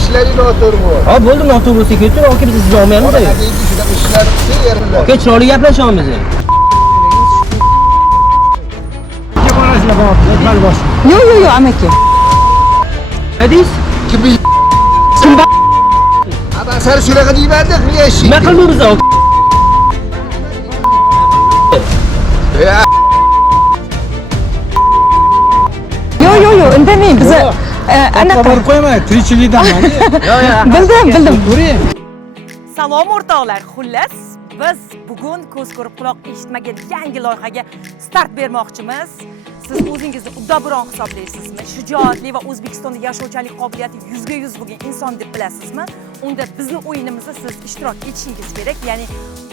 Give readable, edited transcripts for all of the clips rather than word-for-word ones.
ishlaring noto'g'ri bo'lyapti. Ha bo'ldi, noto'g'ri bo'lsa ketsin, aka biz sizni olmaymiz. Endi shunaqa ishlar qilsa yerlar. Aka chiroyli gaplashamiz. Yo'q, amaki. Hadis? Kim Abasar shunaqa deymandiq, nima ish? Nima qilamiz aka? Yo'q, indamang biz anaqa Xabar qo'ymay, tirikchilikdanman. bildim. Salom o'rtoqlar, xullas biz bugun ko'z ko'rib quloq eshitmagan yangi loyihaga start bermoqchimiz. Siz o'zingizni uddaburon hisoblaysizmi? Shijoatli va O'zbekistonda yashovchilik qobiliyati 100% bo'lgan inson deb bilasizmi? Unda bizning o'yinimizda siz ishtirok etishingiz kerak. Ya'ni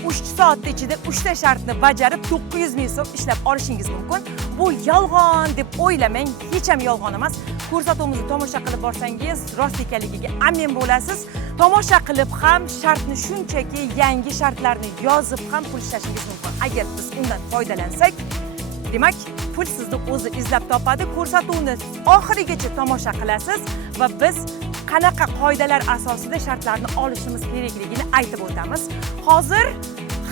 3 soat ichida 3 ta shartni bajarib 900 ming so'm ishlab olishingiz mumkin. Bu yolg'on deb o'ylamang, hech ham yolg'on emas. Ko'rsatuvimizni tomosha qilib borsangiz, rost ekanligiga amin bo'lasiz. Tomosha qilib ham shartni shunchaki yangi shartlarni yozib ham pul ishlashingiz mumkin. Agar biz undan foydalansak, demak, pul sizni o'zi izlab topadi. Ko'rsatuvni oxirigacha tomosha qilasiz va biz qanaqa qoidalar asosida shartlarni olishimiz kerakligini aytib o'tamiz. Hozir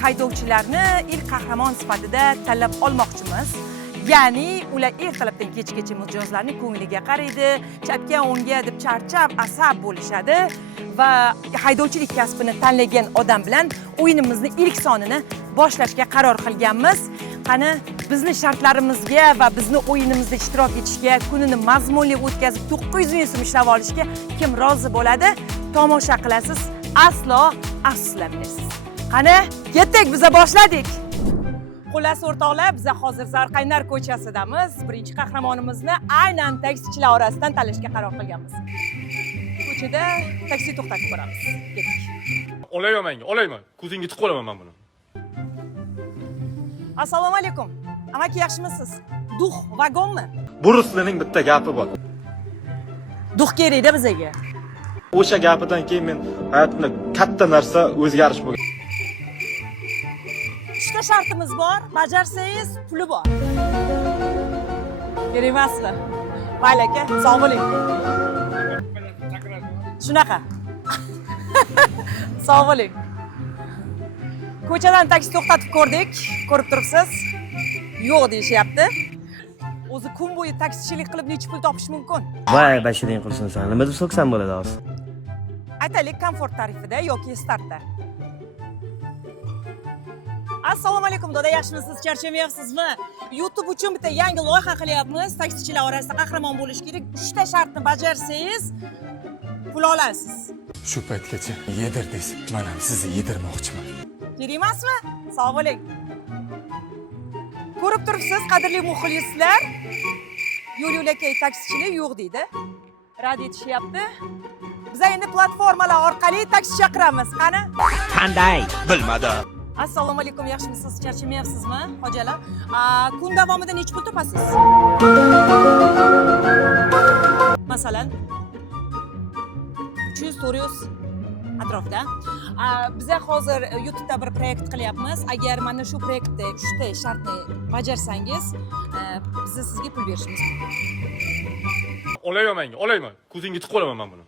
haydovchilarni ilk qahramon sifatida tanlab olmoqchimiz. Ya'ni ular ertalabdan kechgacha mijozlarning ko'ngliga qaraydi, chapga o'ngga deb charchab, asab bo'lishadi va haydovchilik kasbini tanlagan odam bilan o'yinimizni ilk sonini boshlashga qaror qilganmiz. Qani bizning shartlarimizga va bizning o'yinimizda ishtirok etishga, kunini mazmunli o'tkazib 900 ming so'm ishlab olishga kim rozi bo'ladi? Tomosha qilasiz, aslo afsuslanmaysiz. Qani, ketdik, biz boshladik. Xullas o'rtoqlar, biz hozir Zarqaynar ko'chasidamiz. Birinchi qahramonimizni aynan taksichilar orasidan tanlashga qaror qilganmiz. Ko'chada taksi to'xtatib ko'ramiz. Ketdik. Olayman. Ko'zingga tiqib olaman men buni. Assalomu alaykum. Amaki, yaxshimisiz? Duh vagonmi? Bu ruslarning bitta gapi bor. Duh kerakda bizga. O'sha gapidan keyin men hayotimda katta narsa o'zgarish bo'lgan. 3 ta shartimiz bor. Bajarsangiz puli bor. Kerak emasmi? Mayli aka, sog' bo'ling. Shunaqa. Sog' bo'ling. Ko'chadan taksi to'xtatib ko'rdik. Ko'rib turibsiz. Yo'q deyishyapti. O'zi kun bo'yi taksichilik qilib necha pul topish mumkin? Voy, bashiring qilsin san. Nima deb so'ksam bo'ladi hozir? Aytaylik, komfort tarifida yoki startda. Assalomu alaykum doda, yaxshimisiz? Charchamayapsizmi? YouTube uchun bitta yangi loyiha qilyapmiz. Taksichilar orasida qahramon bo'lish kerak. 3 ta shartni bajarsangiz pul olasiz. Shu paytgacha yedirdingiz. Mana sizni yedirmoqchiman. Kerak emasmi? Sog' bo'ling. Ko'rib turibsiz, qadrli muxlislar. Yo'l-yo'lakay taksichilar yo'q deydi. Rad etishyapti. Biz endi platformalar orqali taksi chaqiramiz. Qani? Qanday? Bilmadim. Assalomu alaykum, yaxshimisiz? Charchamayapsizmi, hojalar? Kun davomida necha pul topasiz? Masalan, 300-400 atrofda. Biz hozir YouTube'da bir proyekt qilyapmiz. Agar mana shu proyektda 3 ta shartni bajarsangiz, biz sizga pul berishimiz mumkin. Olayman. Ko'zingga tiqib olaman men buni.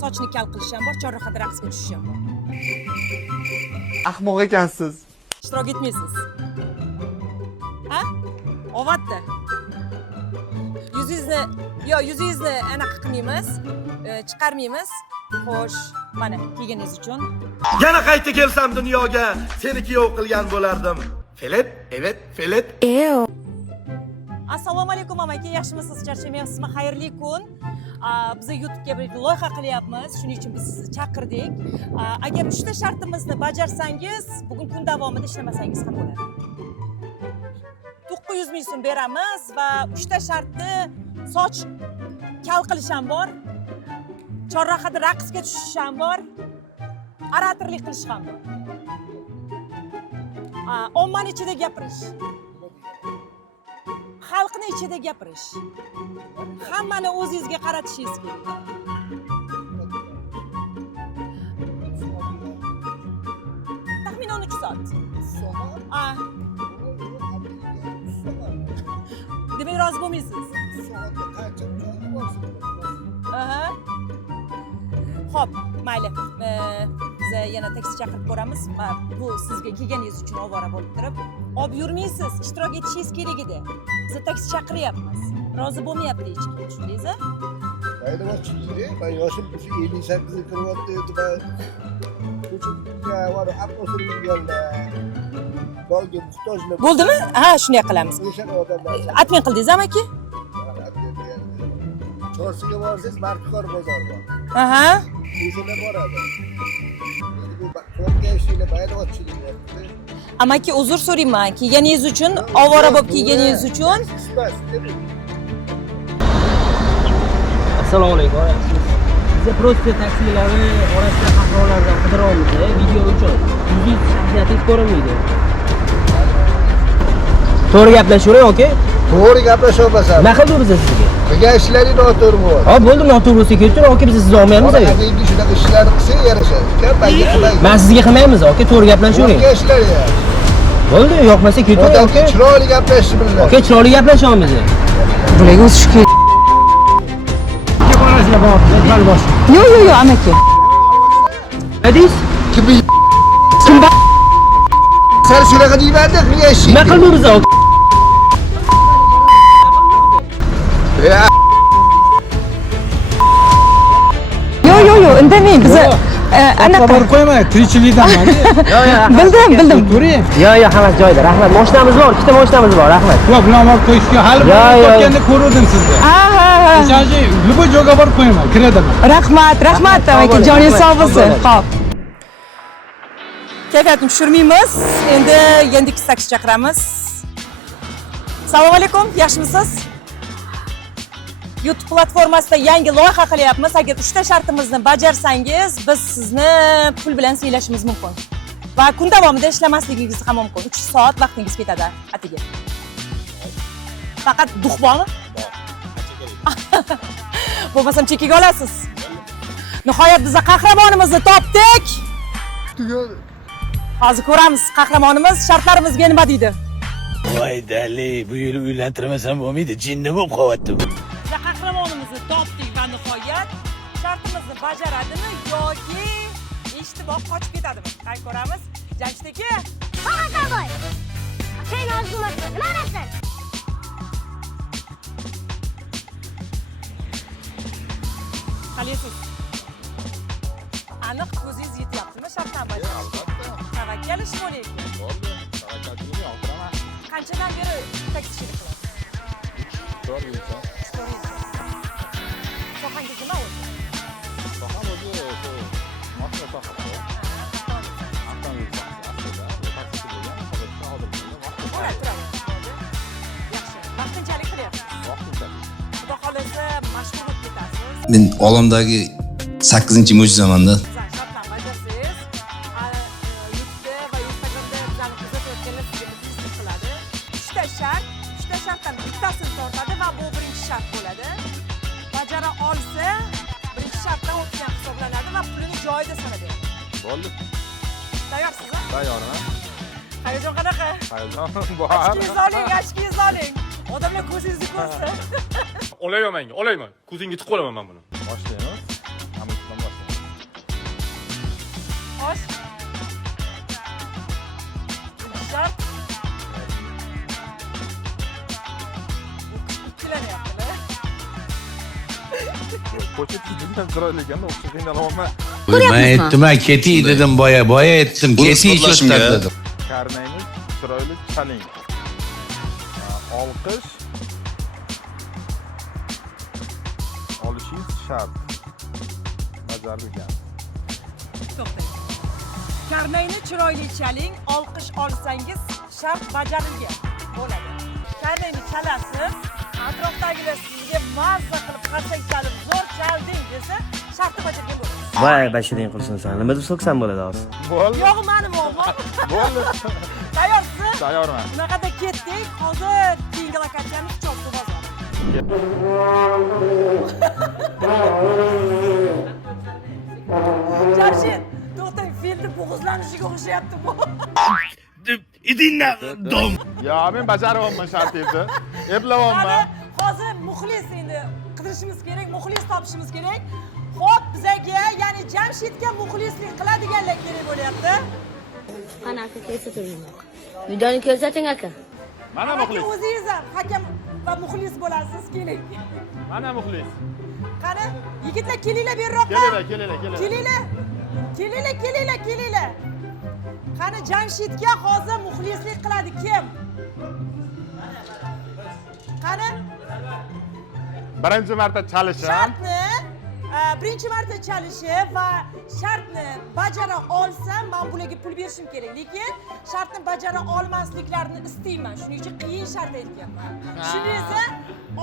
Sochni kal qilish ham bor, chorrahada raqsga tushish ham bor. Ahmoq ekansiz. Ishtirok etmaysiz. Ha? Ovatda. Yuzingizni anaqa qilmaymiz, chiqarmaymiz. Xo'sh, mana kelganingiz uchun. Yana qayta kelsam dunyoga seni kuyov qilgan bo'lardim. Felet, evet, felet. Assalomu alaykum amaki, yaxshimisiz? Charchamayapsizmi? Xayrli kun. Biz YouTube'ga bir loyiha qilyapmiz. Shuning uchun biz sizni chaqirdik. Agar 3 ta shartimizni bajarsangiz, bugun kun davomida ishlamasangiz ham bo'ladi. 900 ming so'm beramiz va 3 ta shartni soch kal qilish ham bor. Chorrahada raqsga tushish ham bor. Oratorlik qilish ham bor. Ommani ichida gapirish. Xalqni ichida gapirish. Hammani o'zingizga qaratishingiz kerak. Taxminan 3 soat. Demak, rozi bo'lmaysiz? Xo'p, mayli. Biz yana taksi chaqirib ko'ramiz. Bu sizga kelganingiz uchun ovora bo'lib turib, olib yurmaysiz, ishtirok etishingiz kerak edi. Biz taksi chaqiryapmiz. Rozi bo'lmayapti hech kim, tushundingizmi? Mayli boshchilik, ben yoshim 58'e kırıvattı. Ben küçük ya var, atmosferi geldi. Bölge muhtojlar. Bo'ldimi? Ha, shunday qilamiz. O'sha odamlar. Atmen qildingiz amaki? Chorsiga borsangiz Markor bozor bor. Aha. O'shada boradi. Bu qo'lga ishlaydi, bayroqchilik yapti. Amaki, uzr so'rayman. Kelganingiz uchun, ovora bo'lib kelganingiz uchun. Ispas, demak. Assalomu alaykum. Biz prosta taksilari orasida qahramonlardan qidiryapmiz. Video uchun. Yuzingiz shaxsiyatingiz ko'rinmaydi. To'g'ri gaplashavering, oka. To'g'ri gaplashyapsan. Nima qildi biz sizga? Qilgan ishlaring noto'g'ri bo'ldi. Ha, bo'ldi, noto'g'risi ketdi. Oka, biz sizni olmaymiz. Endi shunaqa ishlarni qilsa yarashadi. Kapaga qilmaydi. Men sizga qilmaymiz, oka, to'g'ri gaplashavering. Qilgan ishlar ya. Bo'ldi, yoqmasa ketavering, Odamga oka. chiroyli gaplashishni biladi. Oka, chiroyli gaplashyapmiz. Bularga o'sish kerak. Yo yo yo amaki. Hadis? Kim Sen shunaqa deyman-da, qilgan ishing. Nima qildi biz, oka? Ya, Yo yo yo indamang bizni anaqa. Qo'yma, tirikchilikdan mani. Bildim. Ko'ring. Yo, hammasi joyida. Rahmat. Mashinamiz bor, ikkita mashinamiz bor, rahmat. Yo'q, bilan olib qo'yishga hali Yo, yo. o'tganda ko'rdim sizni. Ha. O'shancha любой joyga borib qo'yaman, kiradaman. Rahmat amaki, joningiz sog' bo'lsin. Xo'p. Kayfiyatni tushirmaymiz. Endi yangi taksi chaqiramiz. Assalomu alaykum, yaxshimisiz? YouTube platformasida yangi loyiha qilyapmiz. Agar 3 ta shartimizni bajarsangiz, biz sizni pul bilan siylashimiz mumkin. Va kun davomida ishlamasligingiz ham mumkin. 3 soat vaqtingiz ketadi atiga. Faqat duh bormi? Bo'lmasam chekkaga olasiz. Nihoyat biz qahramonimizni topdik. tugadi. Hozir ko'ramiz, qahramonimiz shartlarimizga nima deydi. Voy dali, bu yil uylantirmasam bo'lmaydi, jinni bo'lib qolyapti bu. Biz qahramonimizni topdik va nihoyat shartimizni bajaradimi yoki eshitib qochib ketadimi? Qay ko'ramiz. Jamshid aka, Qanaqa voy? Sen ozg'umasdan nima qilasan? qalaysiz? Aniq ko'zingiz yetyaptimi shartdan bajarishga? Tavakkal ish bo'laylik. Qanchadan beri taksichilik qilasiz? 4 yil. Sohangiz nima o'zi? Soham o'zi shu mashina sohasi. Avtomobil sohasi aslida taksi bo'lgan, Bo'ladi, turadi. Yaxshi. Vaqtinchalik qilyapsiz. vaqtinchalik. Xudo xolasa mashhur bo'lib ketasiz. Men olamdagi 8-mo'jizamanda. Shartdan bajarsangiz, YouTube'da va Instagram'da bizlarni kuzatayotganlar sizga muxlislik qiladi. 3 ta shartdan bittasini tortadi va bu birinchi shart bo'ladi. Bajara olsa, birinchi shartdan o'tgan hisoblanadi va pulini joyida sanab beradi. Bo'ldi. Tayyorsiz-a? Tayyorman. Hayajon qanaqa? Hayajon bor. Ochkingiz oling. Odamlar ko'zingizni ko'rsin. Olayman. Ko'zingga tiqib olaman men buni. Boshlaymiz. Hammadan boshlaymiz. Xo'sh. Shart. Ikkilanyapti. Ko'chib juda chiroyli ekan, o'sha qiynalaman. Men aytdim, ketiy dedim boya aytdim, ketiy dedim. Karnayni chiroyli chaling. Olqish olishingiz shart. Bajarilgan. To'xtang. Karnayni chiroyli chaling, olqish olsangiz shart bajarilgan bo'ladi. Karnayni chalasiz, atrofdagilar sizga mazza qilib qarsak chalib zo'r chalding desa, shartni bajargan bo'lasiz. Voy, bashiring qilsin san. Nima deb so'ksam bo'ladi hozir? Bo'ldi. Yo'q, mening o'g'lim. Bo'ldi. Tayyorsiz? Tayyorman. Bunaqada ketdik. Hozir keyingi lokatsiyamiz Chorsu bozori. Jamshid, to'xtang, filni bo'g'izlanishiga o'xshayapti bu. Idinna dom. Ya men bajaryapman shartingizni. Eplayapman. Hozir muxlis endi qidirishimiz kerak, muxlis topishimiz kerak. Xo'p, bizga ya'ni Jamshidga muxlislik qiladiganlar kerak bo'lyapti. Qani aka ko'rsating. Videoni ko'rsating aka. Mana muxlis. O'zingiz ham hakam va muxlis bo'lasiz, keling. Mana muxlis. Qani, yigitlar kelinglar beriroqqa. Kelinglar. Qani Jamshidga hozir muxlislik qiladi kim? Qani? Birinchi marta chalishim. Shartni birinchi marta chalishi va shartni bajara olsam, men bularga pul berishim kerak. Lekin shartni bajara olmasliklarini istayman. Shuning uchun qiyin shart aytganman. Shuni esa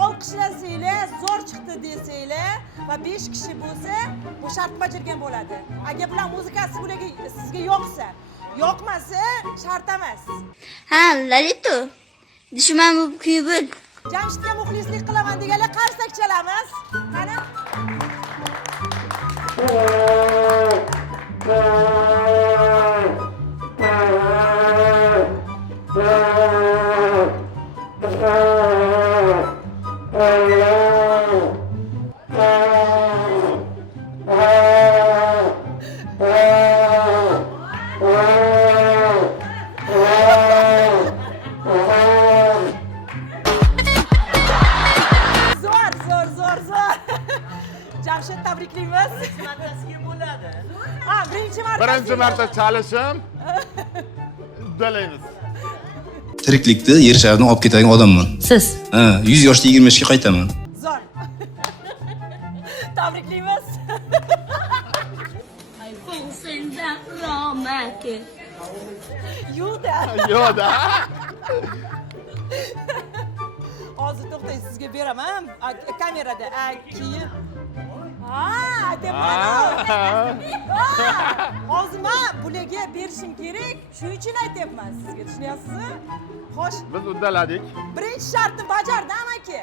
olqishlasanglar, zo'r chiqdi desanglar va 5 kishi bo'lsa, bu shartni bajargan bo'ladi. Agar bilan muzikasi bularga sizga yoqsa, yoqmasa shart emas. Ha, Lalito. Dushman bu kuybil. Jamshidga muxlislik qilaman deganlar qarsak chalamiz. Qani? Zo'r. Jamshid, tabriklaymiz. Martasiga bo'ladi. Ha, birinchi marta chalishim. Uddalaymiz. Tiriklikda yer sharidan olib ketadigan odamman. Siz. Ha, 100 yoshda 20 yoshga qaytaman. Zo'r. Tabriklaymiz. iPhone sendan romake. Yo'da. Hozir to'xtang, sizga beraman kamerada. Keyin hozir men bularga berishim kerak, shuning uchun aytyapman sizga, tushunyapsizmi? Xo'sh, Biz uddaladik. birinchi shartni bajardi amaki.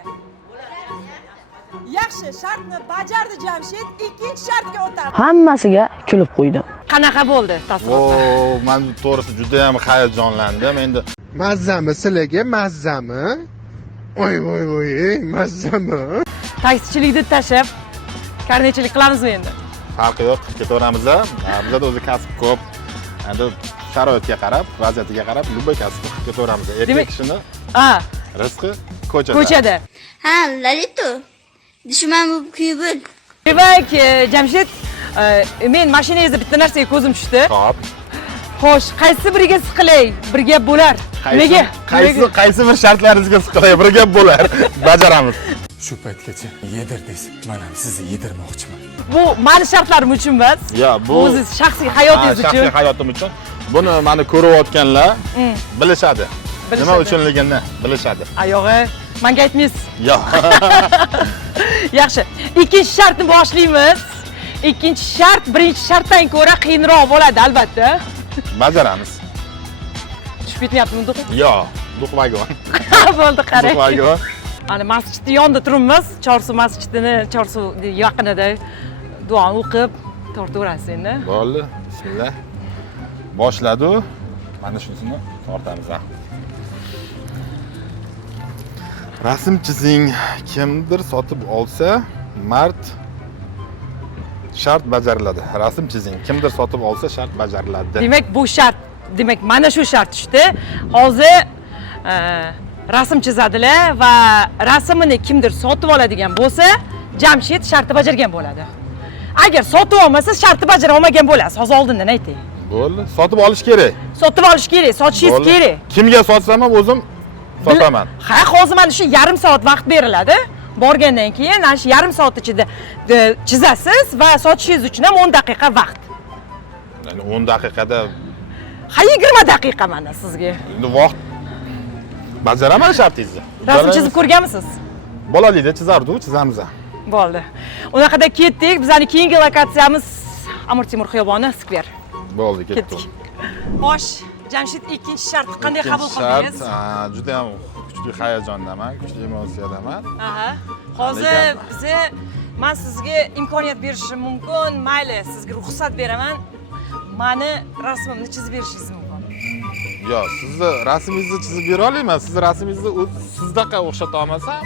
Yaxshi, shartni bajardi Jamshid, ikkinchi shartga o'tadi. Hammasiga kulib qo'ydim. Qanaqa bo'ldi taassurot? Men to'g'risi juda ham hayajonlandim. Endi Mazzami sizlarga, mazzami? Voy, mazzami? Taksichilikni tashlab karnetchilik qilamizmi endi? farqi yo'q, ketaveramiz. Bizda o'zi kasb ko'p. Endi sharoitga qarab, vaziyatiga qarab, любой kasb ketaveramiz. Erkak kishini rizqi ko'chada. Ha, Lalito. Dushman bu kuybil. Demak, Jamshid, men mashinangizda bitta narsaga ko'zim tushdi. Xo'p. Xo'sh, qaysi biriga siqilay? Birga bo'lar. Nimaga? Qaysi bir shartlaringizga siqilay, birga bo'lar. Bajaramiz. Shu paytgacha yedirdingiz. Mana sizni yedirmoqchiman. Bu meni shartlarim uchun emas. Bu o'zingiz shaxsiy hayotingiz uchun. Shaxsiy hayotim uchun. Buni meni ko'rayotganlar bilishadi. Nima uchunligini bilishadi. Ayog'i, menga aytmaysiz. Yo'q. Yaxshi. Ikkinchi shartni boshlaymiz. Ikkinchi shart birinchi shartdan ko'ra qiyinroq bo'ladi, albatta. Bajaramiz. Tushib ketmayaptimi, duq? Yo'q, duq vagon. Bo'ldi, qarang. Duq vagon. Ana masjidni yonida turibmiz. Chorsu masjidini, Chorsu yaqinida duoni o'qib tortaverasiz endi. Bo'ldi. Bismillah. Boshladi. Mana shunisi tortamiz. Rasm chizing. Kimdir sotib olsa, mard shart bajariladi. Rasm chizing. Kimdir sotib olsa, shart bajariladi. Demak, bu shart. Demak, mana shu shart tushdi. Hozir rasm chizadilar va rasmini kimdir sotib oladigan bo'lsa, Jamshid shartni bajargan bo'ladi. Agar sotib olmasa, shartni bajara olmagan bo'lasiz. Hozir oldindan aytay. Bo'ldi. Sotib olish kerak. Sotib olish kerak, sotishingiz kerak. Kimga sotsam ham o'zim sotaman. Ha, hozir mana shu yarim soat vaqt beriladi. Borgandan keyin ana shu yarim soat ichida chizasiz va sotishingiz uchun ham 10 daqiqa vaqt. Ya'ni 10 daqiqada Ha, 20 daqiqa mana sizga. Endi vaqt bajaraman shartingizni. Rasm chizib ko'rganmisiz? Bolalikda chizardik, chizamiz. Bo'ldi. Unaqada ketdik. Bizning keyingi lokatsiyamiz Amir Temur xiyoboni, skver. Bo'ldi, ketdik. Xo'sh, Jamshid ikkinchi shartni qanday qabul qildingiz? Juda ham kuchli hayajondaman, kuchli emosiyadaman. Aha. Hozir men sizga imkoniyat berishim mumkin. Mayli, sizga ruxsat beraman. Meni rasmimni chizib berishingiz mumkin. Yo'q, sizni rasmingizni chizib bera olmayman. Sizni rasmingizni sizdaqa o'xshata olmasam,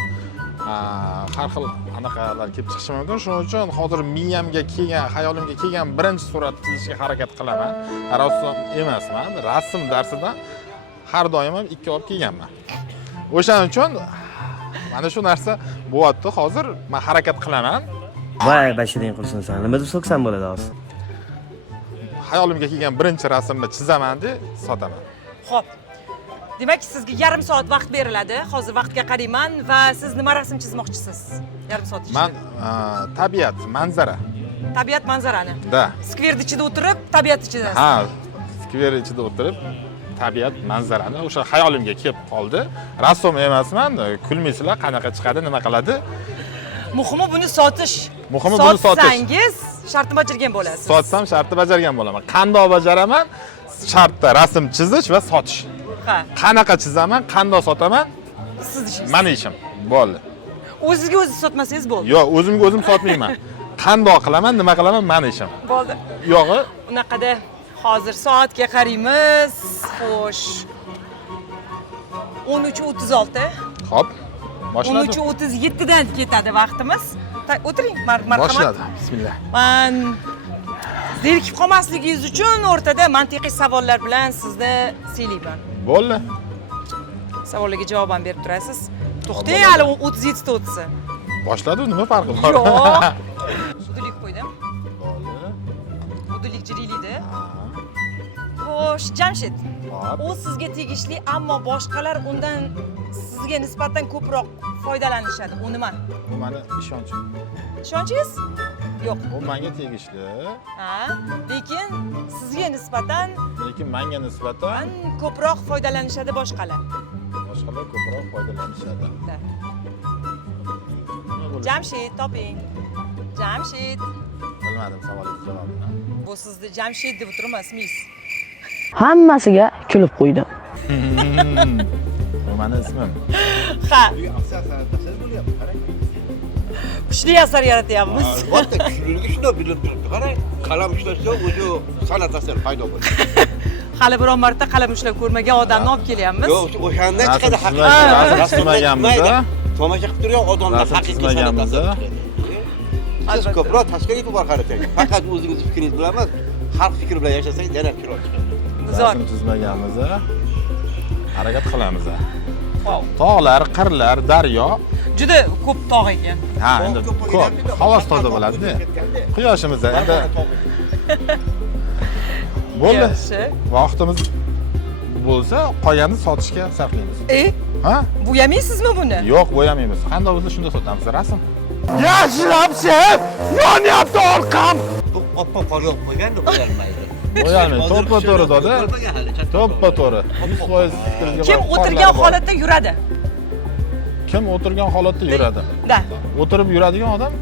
har xil anaqalar kelib chiqishi mumkin. Shuning uchun hozir miyamga kelgan, xayolimga kelgan birinchi surat chizishga harakat qilaman. Rassom emasman. Rasm darsidan har doim ham 2 olib kelganman. O'shaning uchun mana shu narsa bo'lyapti. Hozir men harakat qilaman. Voy, bashiring qilsin sen. Nima deb so'ksam bo'ladi hozir? Hayolimga kelgan birinchi rasmni chizaman deb sotaman. Xo'p. Demak, sizga yarim soat vaqt beriladi. Hozir vaqtga qarayman va siz nima rasm chizmoqchisiz? Yarim soat ichida. Men tabiat, manzara. Tabiat manzarani. Da. Skver ichida o'tirib, tabiat ichida. Ha, skver ichida o'tirib, tabiat manzarani o'sha hayolimga kelib qoldi. Rassom emasman, kulmaysizlar, qanaqa chiqadi, nima qiladi. Muhimi buni sotish. Muhimi buni sotish. Sotsangiz shartni bajargan bo'lasiz. Sotsam shartni bajargan bo'laman. Qandoq bajaraman? Shartda rasm chizish va sotish. Ha. Qanaqa chizaman, qandoq sotaman? Siz ishingiz. Meni ishim. Bo'ldi. O'zingizga o'zingiz sotmasangiz bo'ldi. Yo'q, o'zimga o'zim sotmayman. Qandoq qilaman, nima qilaman, meni ishim. Bo'ldi. Yo'g'i, Unaqada hozir soatga qaraymiz. Xo'sh. 13:36. Xo'p. Boshladi. 13:37 dan ketadi vaqtimiz. O'tiring, marhamat. Boshladi. Bismillah. Men zerikib qolmasligingiz uchun o'rtada mantiqiy savollar bilan sizni siylayman. Bo'ldi. Savollarga javob ham berib turasiz. To'xtang, hali 37 ta o'tsa. Boshladi, nima farqi bor? Yo'q. Udulik qo'ydim. Bo'ldi. Udulik jiriylaydi. Xo'sh, Jamshid. Hop. U sizga tegishli, ammo boshqalar undan sizga nisbatan ko'proq foydalanishadi. U nima? Bu meni ishonchim. Ishonchingiz? Yo'q. Bu menga tegishli. Ha, lekin sizga nisbatan Lekin menga nisbatan ko'proq foydalanishadi boshqalar. boshqalar ko'proq foydalanishadi. Jamshid, toping. Jamshid. Bilmadim savolingizga javobini. Bu sizni Jamshid deb o'tirmasmiz. Hammasiga kulib qo'ydim. Bu meni ismim. Ha. Kuchli asar yaratyapmiz. Albatta, kuchliligi shunday bilib turibdi. Qarang, qalam ishlashsa o'zi san'at asari paydo bo'ladi. Hali biron marta qalam ushlab ko'rmagan odamni olib kelyapmiz. Yo'q, o'shandan chiqadi Rasm chizmaganmiz-da. Tomosha qilib turgan odamlar Rasm haqiqiy chizmaganmiz-da. Siz ko'proq tashkiliy e'tibor qaratang. Faqat o'zingiz fikringiz bilan emas, xalq fikri bilan yashasangiz yana chiroyli chiqadi. Rasm chizmaganmiz-da. Harakat qilamiz. Tog'lar, qirlar, daryo. Juda ko'p tog' ekan. Ha, endi ko'p. Havo toza bo'ladi-da. Quyoshimizda endi bo'ldi. Yaxshi. Vaqtimiz bo'lsa, qolganini sotishga sarflaymiz. Ha? Bo'yamaysizmi buni? Yo'q, bo'yamaymiz. Qanday bo'lsa shunda sotamiz. Rasm. Yashlabsiz! Yonyapti orqam. Bu oppoq qor yo'q qo'yganda bo'yalmaydi. Bo'yalmaydi. To'ppa-to'g'ri doda. To'ppa-to'g'ri. 100% Kim o'tirgan holatda yuradi? Kim o'tirgan holatda yuradi? Da. O'tirib yuradigan odam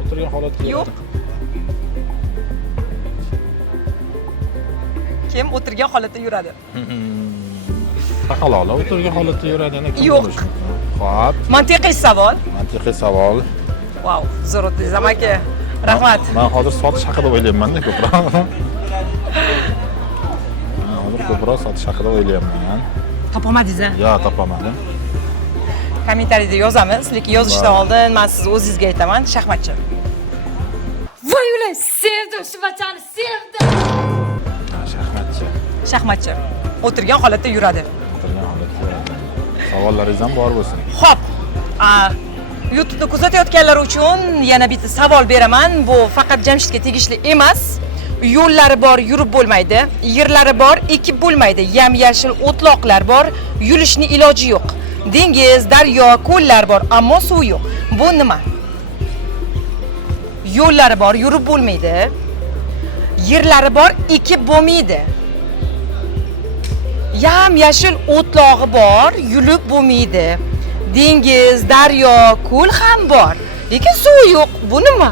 o'tirgan holatda yuradi. Yo'q. Kim o'tirgan holatda yuradi? Taqaloqlar o'tirgan holatda yuradini kim Yo'q. bilishi mumkin? Xo'p. Mantiqiy savol. Mantiqiy savol. Vau, zo'r o'tdingiz aka. Rahmat. Men hozir sotish haqida o'ylayapman-da ko'proq. Hozir ko'proq sotish haqida o'ylayapman. Topolmadingiz-a? Yo'q, topolmadim. Kommentariyada yozamiz, lekin yozishdan oldin men siz o'zingizga aytaman, shaxmatchi. Voy ulan, sevdim shu bachani, sevdim. Shaxmatchi. Shaxmatchi. O'tirgan holatda yuradi. O'tirgan holatda yuradi. Savollaringiz ham bor bo'lsin. Xo'p. YouTube'da kuzatayotganlar uchun yana bitta savol beraman. Bu faqat Jamshidga tegishli emas. Yo'llari bor, yurib bo'lmaydi. Yerlari bor, ekib bo'lmaydi. Yam-yashil o'tloqlar bor, yurishni iloji yo'q. Dengiz, daryo, ko'llar bor, ammo suv yo'q. Bu nima? Yo'llari bor, yurib bo'lmaydi. Yerlari bor, ekib bo'lmaydi. Yam-yashil o'tlog'i bor, yurib bo'lmaydi. Dengiz, daryo, ko'l ham bor, lekin suv yo'q. Bu nima?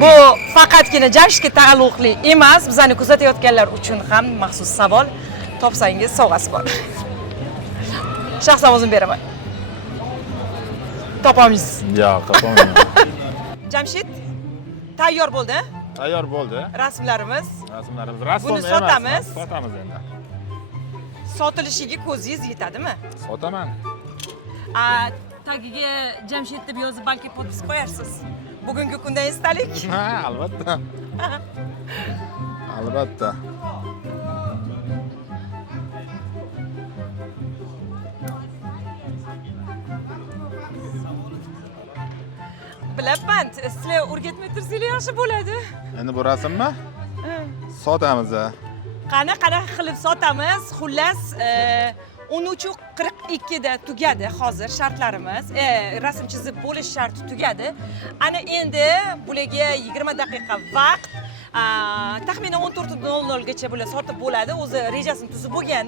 Bu faqatgina Jamshidga taalluqli emas, bizani kuzatayotganlar uchun ham maxsus savol. Topsangiz sovg'asi bor. Shaxsan o'zim beraman. Topamiz. Yo'q, topolmayman. Jamshid, tayyor bo'ldi. Tayyor bo'ldi. Rasmlarimiz. Rasmlarimiz rasm Buni emas. sotamiz. Sotamiz endi. Sotilishiga ko'zingiz yetadimi? Sotaman. tagiga Jamshid deb yozib balki podpis qo'yarsiz. Bugungi kunda esdalik. Ha, albatta. Albatta. Bilaman, sizlar o'rgatmay tursanglar yaxshi bo'ladi. Endi bu rasmmi? Sotamiz. Qanaqa qilib sotamiz? Xullas, 13:42 da tugadi hozir shartlarimiz. Rasm chizib bo'lish sharti tugadi. Ana endi bularga 20 daqiqa vaqt, taxminan 14:00 gacha bular sotib bo'ladi. O'zi rejasini tuzib bo'lgan.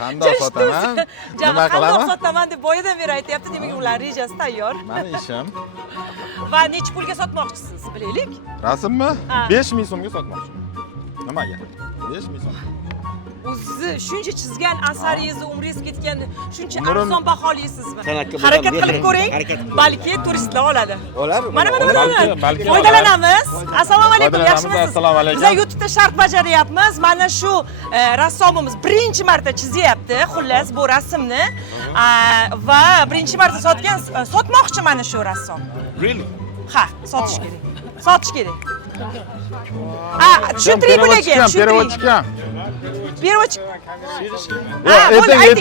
Qandoq sotaman? Nima Qandoq qilaman? sotaman deb boyadan beri aytyapti. Demak, ular rejasi tayyor. Meni ishim. Va necha pulga sotmoqchisiz, bilaylik? Rasmmi? Ha. 5000 so'mga sotmoqchiman. Nimaga? 5000 so'm. O'zi shuncha chizgan asaringizni umringiz ketgan, shuncha Umrim- arzon baholaysizmi? San'atga Harakat bo'lgan qilib ko'ring. harakat qilib Balki turistlar oladi. Olar? Mana Balki foydalanamiz. Assalomu alaykum, Foydalanamiz, yaxshimisiz? assalomu alaykum. Biz YouTube'da shart bajaryapmiz. Mana shu rassomimiz birinchi marta chizyapti, xullas bu rasmni. Va birinchi marta sotmoqchi mana shu rassom. Really? Ha, sotish kerak. Sotish kerak. Tushuntiring bularga, tushuntiring. Переводчикам. Переводчик.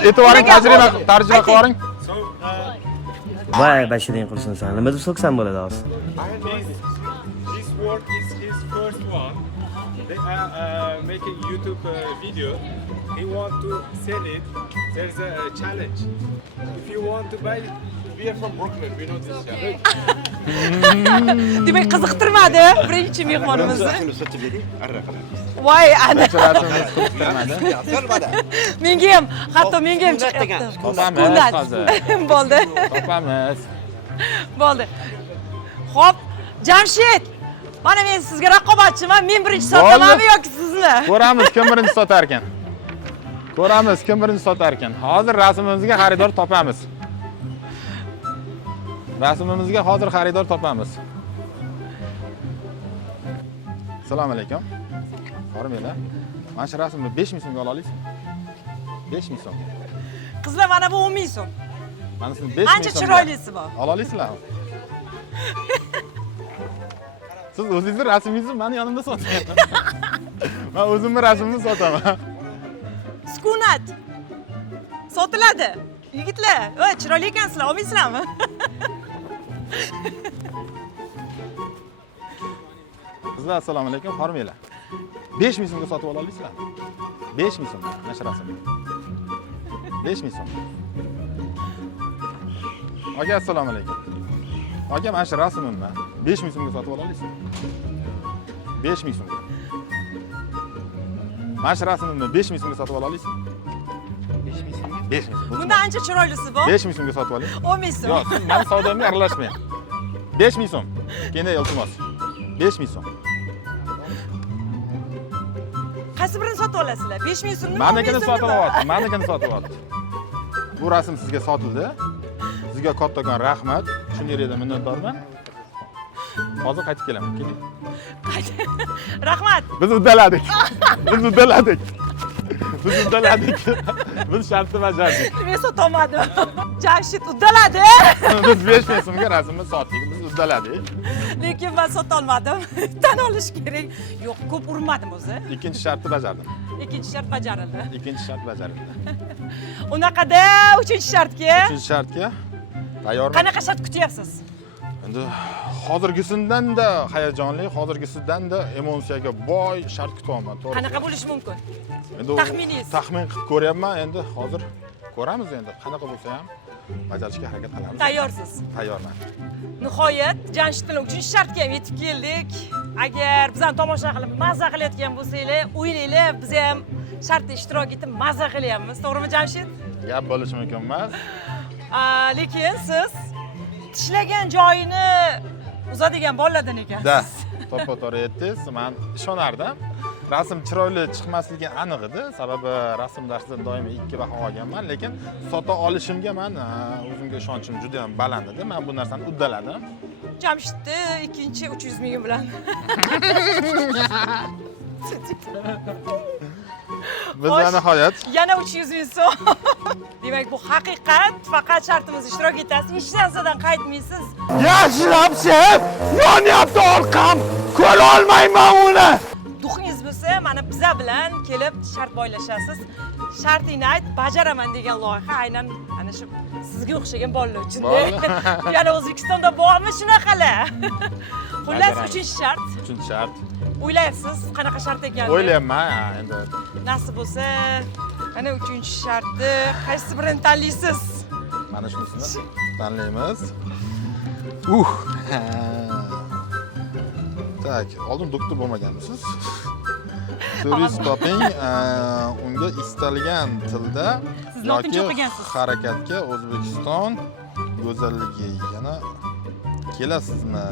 E'tiboring tarjima qilib yuboring. Voy, bashiring qilsin san. Nima deb so'ksam bo'ladi hozir? This work is his first one. They are making YouTube video. He want to sell it. There's a challenge. If you want to buy it, we are from Brooklyn. We know this challenge. Demak, qiziqtirmadi birinchi mehmonimizni. Rasmni sotib bering. Arraqalar. Voy, ana. Rasmimiz qiziqtirmadi. Solmadi. Menga ham, hatto menga ham chiqyapti. Topamiz hozir. Bo'ldi. Topamiz. Bo'ldi. Xo'p, Jamshid. Mana men sizga raqobatchiman. Men birinchi sotamanmi yoki sizni? Ko'ramiz kim birinchi sotar ekan. Ko'ramiz kim birinchi sotar ekan. Hozir rasmimizga xaridor topamiz. Rasmimizga hozir xaridor topamiz. Assalomu alaykum. Hormanglar. Mana shu rasmni 5000 so'mga ola olasizmi? 5000 so'm. Qizlar, mana bu 10 ming so'm. Mana shuni 5000 so'm. Ancha chiroylisi bor. Ola olasizlarmi? Siz o'zingizni rasmingizni meni yonimda sotyapsiz. Men o'zimni rasmimni sotaman. Sukunat. Sotiladi. Yigitlar, voy, chiroyli ekansizlar, olmaysizlarmi? Qizlar, assalomu alaykum, hormanglar. 5000 so'mga sotib ola olasizlarmi? 5000 so'm. Mana shu rasmni. 5000 so'm. Aka, assalomu alaykum. Aka, mana shu rasmimni 5000 so'mga sotib ola olasizmi? 5000 so'mga. Mana shu rasmimni 5000 so'mga sotib ola olasizmi? 5000 so'mga. 5000 so'm. Bunda ancha chiroylisi bor. 5000 so'mga sotib oling. 10 ming so'm. Yo'q, siz meni savdomga aralashmang. 5000 so'm. Keyin iltimos. 5000 so'm. Qaysi birini sotib olasizlar? 5 ming so'mmi? Menikini sotib olyapti. Menikini sotib olyapti. Bu rasm sizga sotildi. Sizga kattakon rahmat. Shunday yerda minnatdorman. Hozir qaytib kelaman. Keling. Rahmat. Biz uddaladik. Biz uddaladik. Biz uddaladik. Biz shartni bajardik. Men sotolmadim. Jamshid uddaladi. Biz 5000 so'mga rasmni sotdik. Biz uddaladik. Lekin men sotolmadim. Tan olish kerak. Yo'q, ko'p urmadim o'zi. Ikkinchi shartni bajardim. Ikkinchi shart bajarildi. Ikkinchi shart bajarildi. Unaqada uchinchi shartga Uchinchi shartga tayyorman. qanaqa shart kutyapsiz? Endi hozirgisidan-da hayajonli, hozirgisidan-da emotsiyaga boy shart kutyapman, to'g'ri. Qanaqa bo'lishi mumkin? Endi Taxminingiz? Taxmin qilib ko'ryapman, endi hozir ko'ramiz endi. Qanaqa bo'lsa ham bajarishga harakat qilamiz. Tayyorsiz. Tayyorman. Nihoyat Jamshid bilan uchinchi shartga ham yetib keldik. Agar bizani tomosha qilib mazza qilayotgan bo'lsanglar, o'ylanglar, biz ham shartda ishtirok etib mazza qilyapmiz. To'g'rimi, Jamshid? Gap bo'lishi mumkin emas. Lekin siz tishlagan joyini uzadigan bolalardan ekansiz. Da, to'ppa-to'g'ri aytdingiz. Men ishonardim. Rasm chiroyli chiqmasligi aniq edi. Sababi rasm darsida doim 2 baho olganman, lekin sota olishimga men o'zimga ishonchim juda ham baland edi. Men bu narsani uddaladim. Jamshidni ikkinchi 300 ming bilan. Biz Xo'sh, nihoyat yana 300 ming so'm. Demak, bu haqiqat. Faqat shartimizda ishtirok etasiz. Hech narsadan qaytmaysiz. Yashlabsib, yonyapti orqam. Ko'rolmayman uni. Duxingiz bo'lsa, mana biza bilan kelib shart boylashasiz. Shartingni ayt, bajaraman degan loyiha aynan ana shu sizga o'xshagan bolalar uchun. Yana O'zbekistonda bormi shunaqalar? Xullas, 3-shart. 3-shart. O'ylayapsiz, qanaqa shart ekanini? O'ylayapman endi. Nasib bo'lsa, ana 3-shartni qaysi birini tanlaysiz? Mana shunisini tanlaymiz. Tak, oldin doktor bo'lmaganmisiz? Turist toping, unga istalgan tilda Siz lotincha o'qigansiz. harakatga O'zbekiston go'zalligi yana kelasizmi?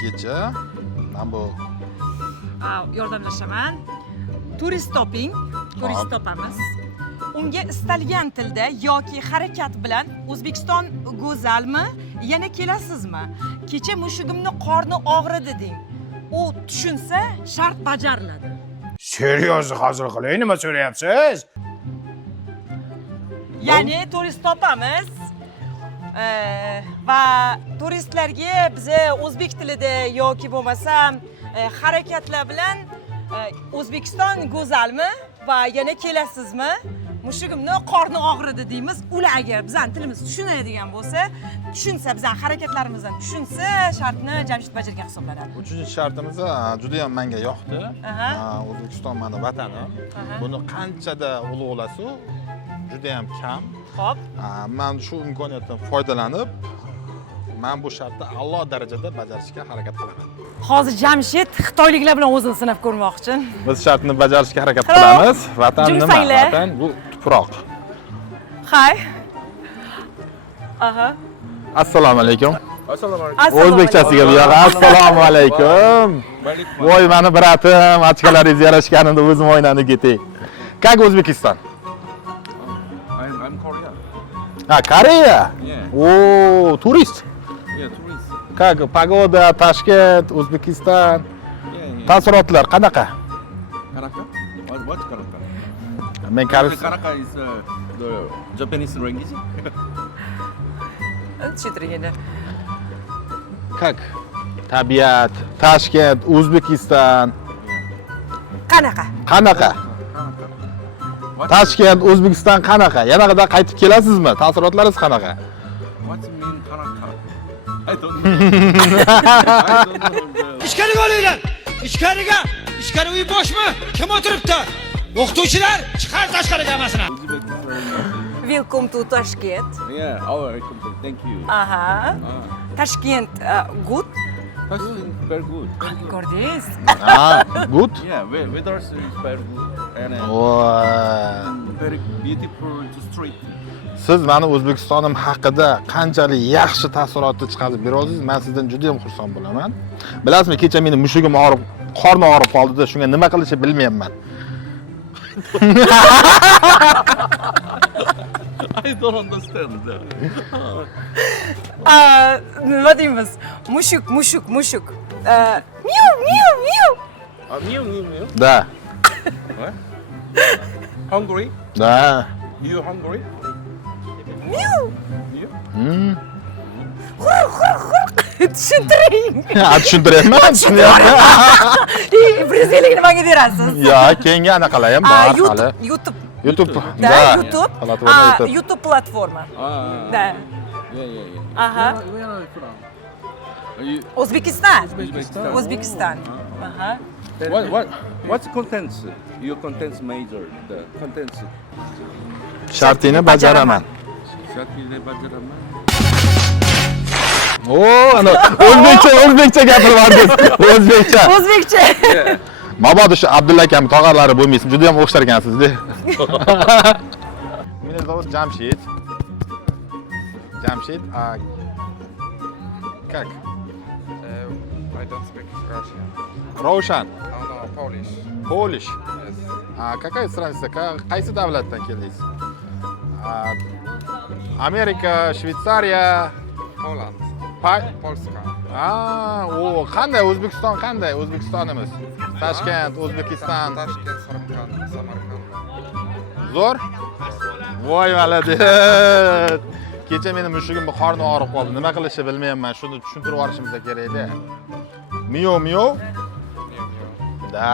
Kecha men bu Yordamlashaman. Turist toping, turist topamiz. Unga istalgan tilda yoki harakat bilan O'zbekiston go'zalmi, yana kelasizmi? Kecha mushugimni qorni og'ridi deng. U tushunsa, shart bajariladi. Seryozni hozir qilay, nima so'rayapsiz? Ya'ni turist topamiz. Va turistlarga biza o'zbek tilida yoki bo'lmasam harakatlar bilan O'zbekiston go'zalmi va yana kelasizmi? Mushugimni qorni og'ridi deymiz. Ular agar bizning tilimiz tushunadigan bo'lsa, tushunsa, bizning harakatlarimizdan tushunsa, shartni Jamshid bajargan hisoblanadi. 3-shartimiz juda ham menga yoqdi. O'zbekiston meni vatanim. Buni qanchada ulug'lasa, juda ham kam. Xo'p. Men shu imkoniyatdan foydalanib, men bu shartni a'lo darajada bajarishga harakat qilaman. Hozir Jamshid xitoyliklar bilan o'zini sinab ko'rmoqchi. Biz shartni bajarishga harakat qilamiz. Vatan nima? Vatan bu tuproq. Hay. Aha. Assalomu alaykum. Assalomu alaykum. O'zbekchasiga bu yoq. Assalomu alaykum. Voy, meni bratim, ochkalaringiz yarashganida o'zim o'ynanib ketay. Как O'zbekiston? I'm Korea. Koreya? Yeah. O, turist. Yeah, tourist. Как pagoda, Toshkent, O'zbekiston. Taassurotlar qanaqa? Karaka? What Karaka? Men koreys. Karaka is the Japanese language. Tushuntirganda. Как? Tabiat, Toshkent, O'zbekiston. Qanaqa? Qanaqa? Toshkent, O'zbekiston qanaqa? Yanaqada qaytib kelasizmi? Taassurotlaringiz qanaqa? What mean Karaka? I don't know. Ichkariga olinglar. Ichkariga. Ichkari uy boshmi? Kim o'tiribdi? O'qituvchilar, chiqar tashqariga hammasini. Welcome to Tashkent. Yeah, welcome. Thank you. Aha. Tashkent good. Tashkent very good. Ko'rdingiz? Good. Yeah, weather is very good and very beautiful street. Siz meni O'zbekistonim haqida qanchalik yaxshi taassurotni chiqarib bera olsangiz, men sizdan juda ham xursand bo'laman. Bilasizmi, kecha meni mushugim og'rib, qorni og'rib qoldi-da, shunga nima qilishni bilmayapman. I don't understand that. Nima deymiz? Mushuk. Miu. Mew. Da. What? Hungry? Da. You hungry? Miu. You? Tushuntiring. Tushuntiryapman. Braziliyani nimaga berasiz? Yo, keyingi anaqalar ham bor hali. YouTube. YouTube platforma. Da. Yeah. Aha. Where are you from? O'zbekiston. Uzbekistan. Aha. What's contents? Your contents major. The contents. Shartini bajaraman. Shartini bajaraman. Ana o'zbekcha gapiryapsiz. O'zbekcha. Mabodo shu Abdulla akam tog'alari bo'lmaysiz, juda ham o'xshar ekansiz-da. Meni zovut Jamshid. Как? I don't speak Russian. Ravshan. No, Polish. Polish. Yes. Какая страница? Qaysi davlatdan keldingiz? Amerika, Shveysariya, Holland. Polska. O qanday O'zbekiston qanday? O'zbekistonimiz. Toshkent, O'zbekiston. Toshkent, Samarqand. Zo'r? Voy valadi. Kecha meni mushugimning qorni og'rib qoldi. Nima qilishni bilmayapman. Shuni tushuntirib yuborishimiz kerak-da. Miyov. Da.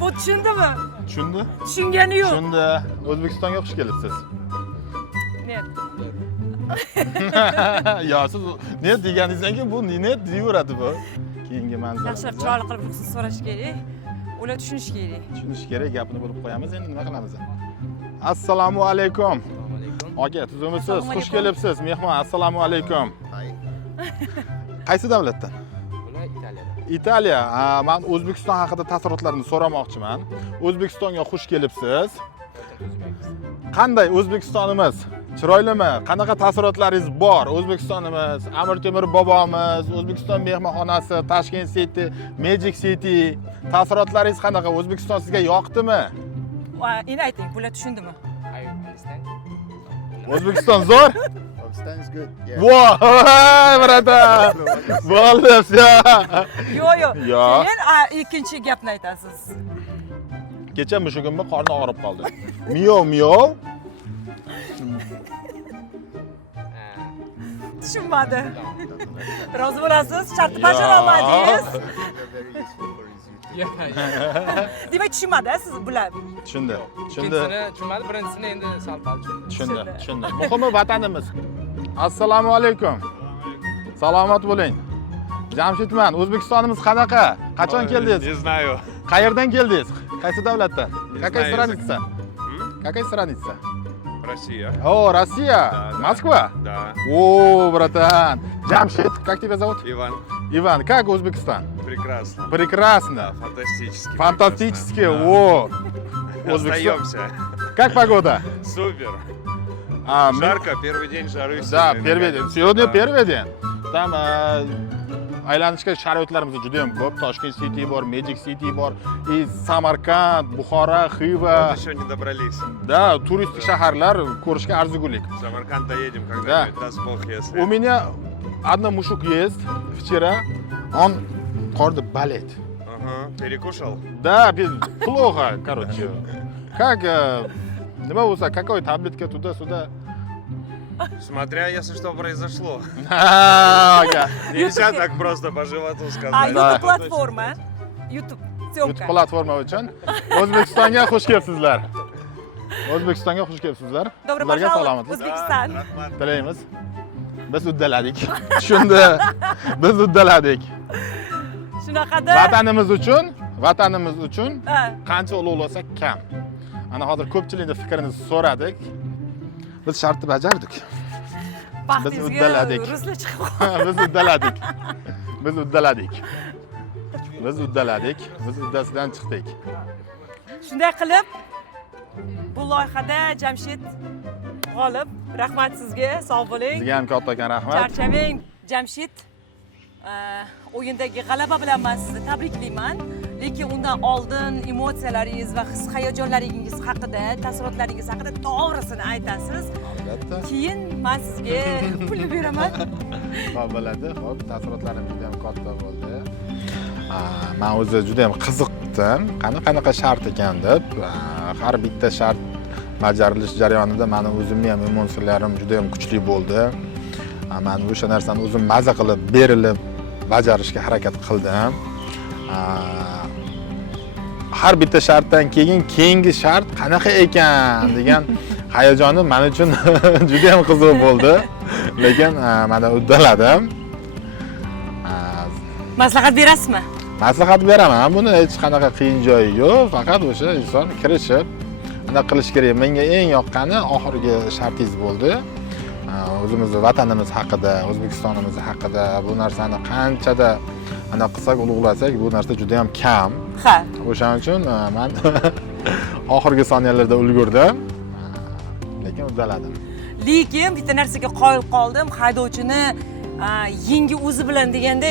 Bu tushundimi? Tushundi? Tushungani yo'q. Tushunda O'zbekistonga xush kelibsiz. Net. Yo, siz net deganingizdan keyin bu net deyaveradi bu. Keyingi manzara. Yaxshilab chiroyli qilib ruxsat so'rash kerak. Ular tushunishi kerak. Tushunish kerak, gapni bo'lib qo'yamiz, endi nima qilamiz? Assalomu alaykum. Aka, tuzumisiz? Xush kelibsiz, mehmon. Assalomu alaykum. Qaysi davlatdan? Italiya. Men O'zbekiston haqida taassurotlarini so'ramoqchiman. O'zbekistonga xush kelibsiz. Qanday O'zbekistonimiz? Chiroylimi? Qanaqa taassurotlaringiz bor? O'zbekistonimiz, Amir Temur bobomiz, O'zbekiston mehmonxonasi, Tashkent City, Magic City. Taassurotlaringiz qanaqa? O'zbekiston sizga yoqdimi? Endi ayting, bular tushundimi? O'zbekiston zo'r? Pakistan is good. Yeah. Voy, brata. Bo'ldi, Yo'q. Yo'q. Keyin ikkinchi gapni aytasiz. Kecha mushugimning qorni og'rib qoldi. Miyov. Tushunmadi. Rozi bo'lasiz? Shartni bajara olmadingiz. Demak tushunmadi siz bular. Tushundim. Tushunmadi, birinchisini endi sal-pal Tushundim. Muhimi vatanimiz. Assalomu alaykum. Salomat bo'ling. Jamshidman. O'zbekistonimiz qanaqa? Qachon keldingiz? Не знаю. Qayerdan keldingiz? Qaysi davlatdan? Какая страница? Какая страница? Россия. О, Россия. Москва? Да. О, братан. Jamshid, как тебя зовут? Иван. Иван, как Узбекистан? Прекрасно. Прекрасно. Фантастически. Фантастически. О. Остаемся. Как погода? Супер. Жарко, первый день жары. Да, первый день. Сегодня первый день. Там aylanishga sharoitlarimiz juda ham ko'p. Toshkent City bor, Magic City bor, и Samarqand, Buxoro, Xiva. Еще не добрались. Да, turistik shaharlar ko'rishga arzigulik. В Самарканд доедем когда-нибудь, даст Бог, если. У меня одна мушук есть вчера. Он корда болит. Ага. Перекушал? Да, плохо, короче. Как, нема bo'lsa, какой таблетка туда-сюда. Смотря, если что произошло. Ага. Нельзя так просто по животу сказать. YouTube platforma. YouTube YouTube platforma uchun O'zbekistonga xush kelibsizlar. O'zbekistonga xush kelibsizlar. Sizlarga salomatlik. O'zbekiston. Tilaymiz. Biz uddaladik. Tushundim. Biz uddaladik. Shunaqada. Vatanimiz uchun qancha ulug'lasak kam. Ana hozir ko'pchilikning fikrini so'radik. Biz shartni bajardik. Biz uddaladik. Ruslar chiqib qoldi. Biz uddaladik. Biz uddasidan chiqdik. Shunday qilib bu loyihada Jamshid g'olib. Rahmat sizga, sog' bo'ling. Sizga ham kattakon rahmat. Charchamang. Jamshid o'yindagi g'alaba bilan men sizni tabriklayman. Lekin undan oldin emotsiyalaringiz va his-hayajonlaringiz haqida, taassurotlaringiz haqida to'g'risini aytasiz. Albatta. Keyin men sizga pul beraman. Xo'p bo'ladi. Xo'p, taassurotlarim juda ham katta bo'ldi. Men o'zi juda ham qiziqdim. Qanaqa shart ekan deb. Har bitta shart bajarilish jarayonida meni o'zimning ham emotsiyalarim juda ham kuchli bo'ldi. Men o'sha narsani o'zim maza qilib, berilib bajarishga harakat qildim. Har bitta shartdan keyin keyingi shart qanaqa ekan degan hayajoni men uchun juda ham qiziq bo'ldi. Lekin mana uddaladim. Maslahat berasizmi? Maslahat beraman. Buni hech qanaqa qiyin joyi yo'q. Faqat o'sha inson kirishib, ana qilish kerak. Menga eng yoqqani oxirgi shartingiz bo'ldi. O'zimizning vatanimiz haqida, O'zbekistonimiz haqida bu narsani qanchada ana qilsak, ulug'lasak, bu narsa juda ham kam. Ha. O'shaning uchun men oxirgi soniyalarda ulgurdim. Lekin uddaladim. Lekin bitta narsaga qoyil qoldim. Haydovchini yengi o'zi bilan deganda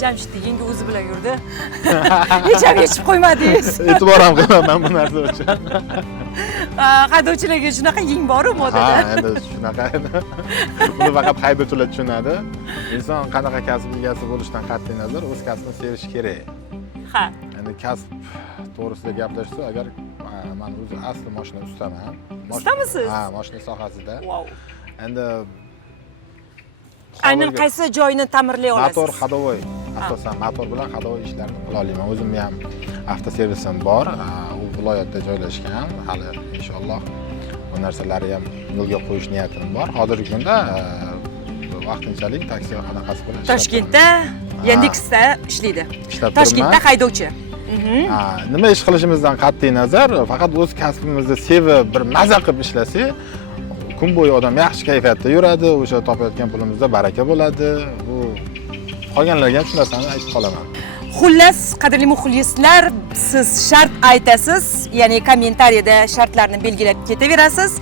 Jamshidni yengi o'zi bilan yurdi. Hech ham yechib qo'ymadingiz. E'tibor ham qilmadim bu narsa uchun. Haydovchilarga shunaqa yeng boru Ha, modada. endi shunaqa edi. Buni faqat haydovchilar tushunadi. Inson qanaqa kasb egasi bo'lishidan qat'iy nazar o'z kasbini sevishi kerak. Ha. Endi kasb to'g'risida gaplashsa, agar men o'zi asli mashina ustaman. Ustamisiz? Ha, mashina sohasida. Wow. Endi Aynan qaysi joyini ta'mirlay olasiz? motor hadovoy, asosan motor bilan hadovoy ishlarini qila olaman. O'zimni ham avtoservisim bor, u viloyatda joylashgan. Hali inshaalloh bu narsalarni ham yo'lga qo'yish niyatim bor. Hozirgi kunda vaqtinchalik taksi qanaqasi bilan Toshkentda Yandexda ishlaydi. ishlab Toshkentda haydovchi. Nima ish qilishimizdan qat'iy nazar, faqat o'z kasbimizni sevib, bir maza qilib ishlasak, kun bo'yi odam yaxshi kayfiyatda yuradi, o'sha topayotgan pulimizda baraka bo'ladi. Bu qolganlarga ham shu narsani aytib qolaman. Xullas, qadrli muxlislar, siz shart aytasiz, ya'ni kommentariyada shartlarni belgilab ketaverasiz.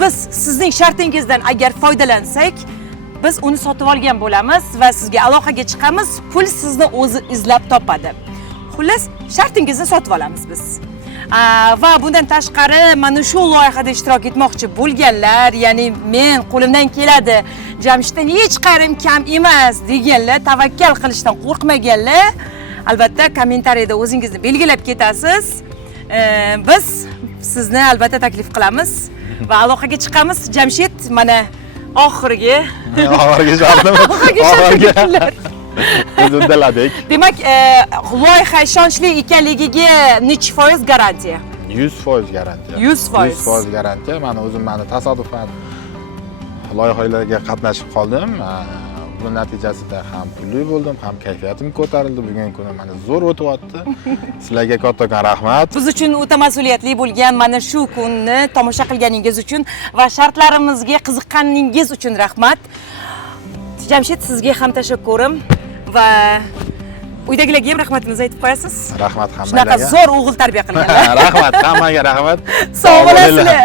Biz sizning shartingizdan agar foydalansak, biz uni sotib olgan bo'lamiz va sizga aloqaga chiqamiz, pul sizni o'zi izlab topadi. Xullas, shartingizni sotib olamiz biz. Va bundan tashqari mana shu loyihada ishtirok etmoqchi bo'lganlar, ya'ni men qo'limdan keladi, Jamshiddan hech qarim kam emas deganlar, tavakkal qilishdan qo'rqmaganlar, albatta kommentariyada o'zingizni belgilab ketasiz. Biz sizni albatta taklif qilamiz va aloqaga chiqamiz. Jamshid mana oxirgi Biz uddaladik. Demak, loyiha ishonchli ekanligiga necha foiz garantiya? 100% garantiya. 100%. 100% garantiya. Mana o'zim tasodifan loyihalarga qatnashib qoldim. Bu natijasida ham pulli bo'ldim, ham kayfiyatim ko'tarildi. Bugungi kuni mana zo'r o'tyapti. Sizlarga kattakon rahmat. Biz uchun o'ta mas'uliyatli bo'lgan mana shu kunni tomosha qilganingiz uchun va shartlarimizga qiziqqaningiz uchun rahmat. Jamshid, sizga ham tashakkurim va uydagilarga ham rahmatimizni aytib qo'yasiz. Rahmat hammaga. Shunaqa zo'r o'g'il tarbiya qilganlar. Rahmat, hammaga rahmat. Sog' bo'lasizlar.